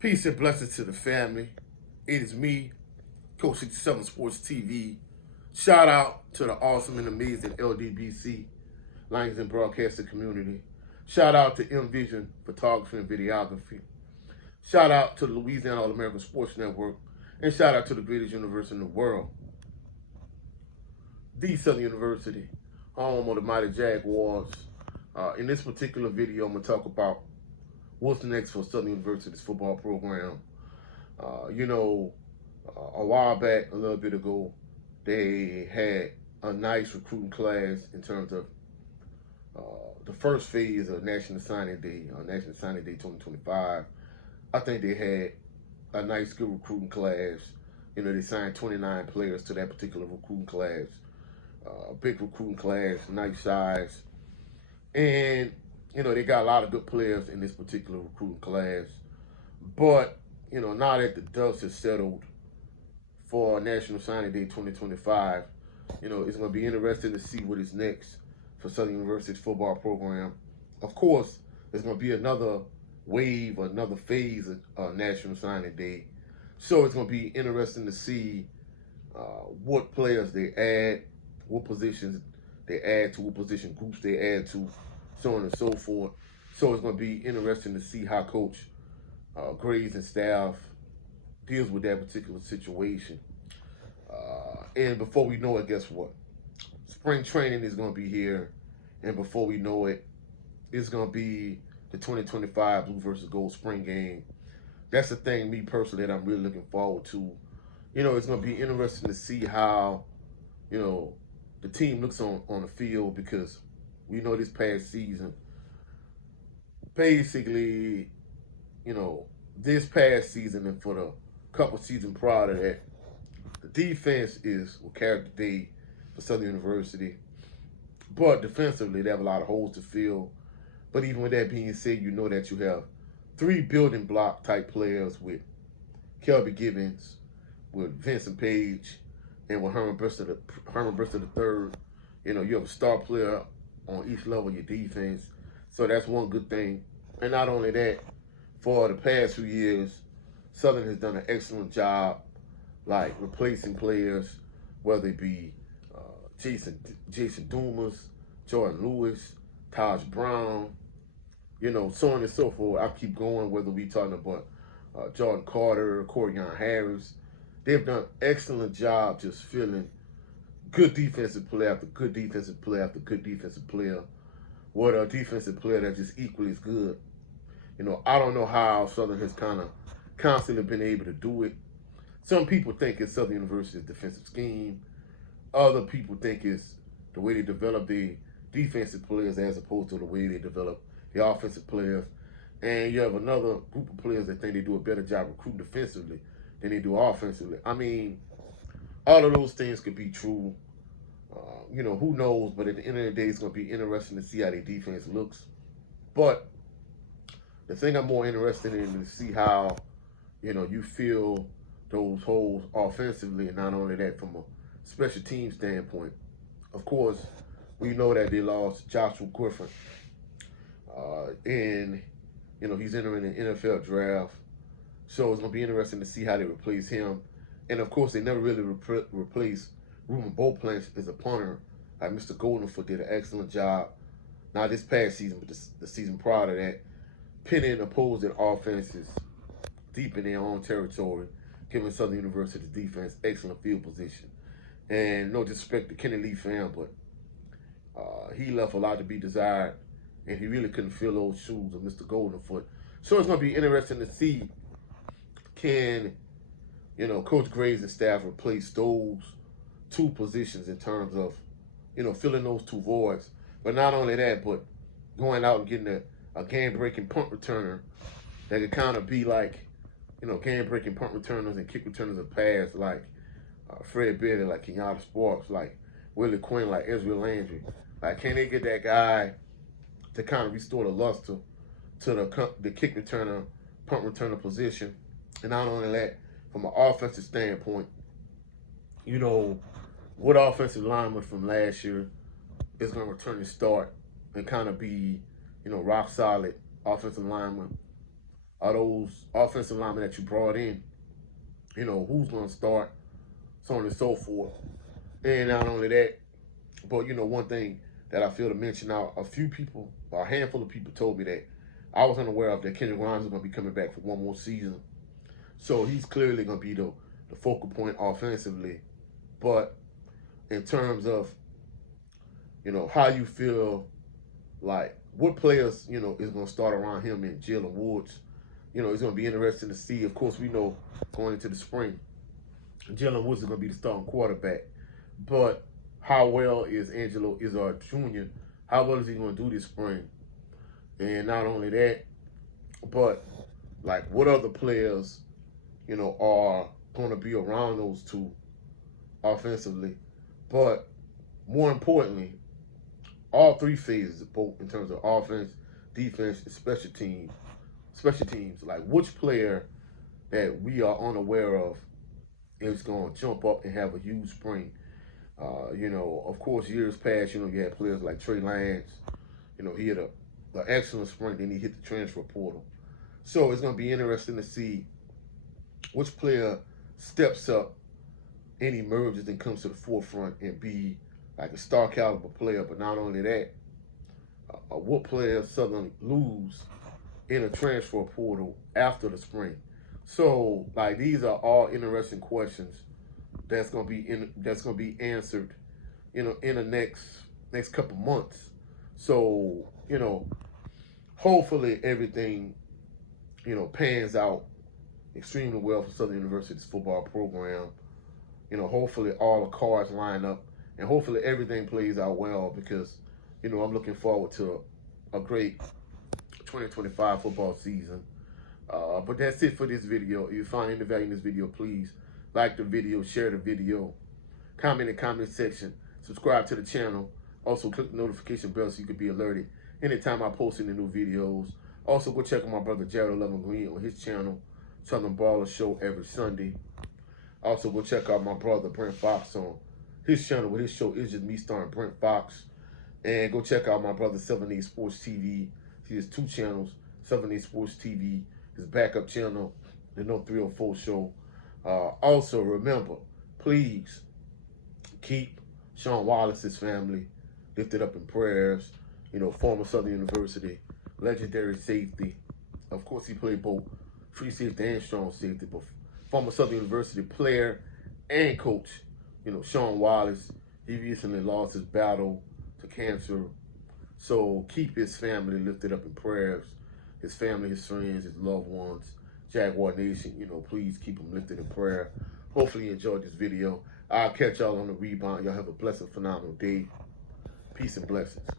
Peace and blessings to the family. It is me, Coach 67 Sports TV. Shout out to the awesome and amazing LDBC, Lions and Broadcasting community. Shout out to MVision Photography and Videography. Shout out to the Louisiana All-American Sports Network. And shout out to the greatest university in the world, the Southern University, home of the mighty Jaguars. In this particular video, I'm going to talk about what's next for Southern University's football program. A while back, a little bit ago, they had a nice recruiting class in terms of the first phase of National Signing Day, National Signing Day 2025. I think they had a nice, good recruiting class. They signed 29 players to that particular recruiting class. Big recruiting class, nice size. And, they got a lot of good players in this particular recruiting class. But, now that the dust has settled for National Signing Day 2025, it's going to be interesting to see what is next for Southern University's football program. Of course, there's going to be another wave, another phase of National Signing Day. So it's going to be interesting to see what players they add, what positions they add to, what position groups they add to, so on and so forth. So it's going to be interesting to see how Coach Graves and staff deals with that particular situation. And before we know it, guess what? Spring training is going to be here. And before we know it, it's going to be the 2025 Blue versus Gold spring game. That's the thing, me personally, that I'm really looking forward to. It's going to be interesting to see how, the team looks on the field, because we know this past season, basically, this past season and for the couple seasons prior to that, the defense is what carried the day for Southern University. But defensively, they have a lot of holes to fill. But even with that being said, you know that you have three building block type players with Kelby Gibbons, with Vincent Page, and with Herman Bristol III. You have a star player on each level of your defense. So that's one good thing. And not only that, for the past few years, Southern has done an excellent job, like replacing players, whether it be Jason Dumas, Jordan Lewis, Taj Brown, so on and so forth. I keep going, whether we talking about Jordan Carter, Corian Harris. They've done an excellent job just filling good defensive player after good defensive player after good defensive player, with a defensive player that's just equally as good. I don't know how Southern has kind of constantly been able to do it. Some people think it's Southern University's defensive scheme. Other people think it's the way they develop the defensive players as opposed to the way they develop the offensive players. And you have another group of players that think they do a better job recruiting defensively than they do offensively. I mean, all of those things could be true. Who knows? But at the end of the day, it's going to be interesting to see how their defense looks. But the thing I'm more interested in is to see how, you feel those holes offensively, and not only that, from a special team standpoint. Of course, we know that they lost Joshua Griffin. And, he's entering the NFL draft. So it's going to be interesting to see how they replace him. And, of course, they never really replaced Ruben Beauplanche as a punter. Like Mr. Goldenfoot did an excellent job. Not this past season, but the season prior to that, pinning opposing offenses deep in their own territory, giving Southern University's defense excellent field position. And no disrespect to Kenny Lee fam, but he left a lot to be desired, and he really couldn't fill those shoes of Mr. Goldenfoot. So it's going to be interesting to see, can, Coach Graves and staff replace those two positions in terms of, filling those two voids. But not only that, but going out and getting a game-breaking punt returner that could kind of be like, game-breaking punt returners and kick returners of past, like Fred Bailey, like Kenyatta Sparks, like Willie Quinn, like Ezra Landry. Like, can they get that guy to kind of restore the luster to the kick returner, punt returner position? And not only that, from an offensive standpoint, what offensive lineman from last year is going to return and start and kind of be, rock solid offensive lineman are those offensive linemen that you brought in, who's going to start, so on and so forth. And not only that, but, one thing that I feel to mention now, a handful of people told me that I was unaware of, that Kendrick Grimes is going to be coming back for one more season. So he's clearly going to be the focal point offensively. But in terms of, how you feel, like what players, is going to start around him and Jalen Woods, it's going to be interesting to see. Of course, we know going into the spring, Jalen Woods is going to be the starting quarterback. But how well is Angelo Izzard Jr.? How well is he going to do this spring? And not only that, but like what other players, are going to be around those two offensively. But more importantly, all three phases, both in terms of offense, defense, and special teams, like which player that we are unaware of is going to jump up and have a huge spring. Of course, years past, you had players like Trey Lance. He had an excellent spring, then he hit the transfer portal. So it's going to be interesting to see which player steps up and emerges and comes to the forefront and be like a star caliber player. But not only that, what players Southern lose in a transfer portal after the spring. So like these are all interesting questions that's gonna be answered, in the next couple months. So hopefully everything pans out extremely well for Southern University's football program. Hopefully all the cards line up, and hopefully everything plays out well, because I'm looking forward to a great 2025 football season. But that's it for this video. If you find any value in this video, please like the video, share the video, comment in the comment section, subscribe to the channel. Also, click the notification bell so you can be alerted anytime I post any new videos. Also, go check out my brother Jared 11 Green on his channel, Southern Baller Show, every Sunday. Also, go check out my brother Brent Fox on his channel, where his show is just me starring Brent Fox. And go check out my brother 7A Sports TV. He has 2 channels, 7A Sports TV, his backup channel, the No 304 Show. Also, remember, please keep Sean Wallace's family lifted up in prayers. Former Southern University, legendary safety. Of course, he played both free safety and strong safety, but former Southern University player and coach, Sean Wallace, he recently lost his battle to cancer. So keep his family lifted up in prayers. His family, his friends, his loved ones, Jaguar Nation, please keep them lifted in prayer. Hopefully you enjoyed this video. I'll catch y'all on the rebound. Y'all have a blessed, phenomenal day. Peace and blessings.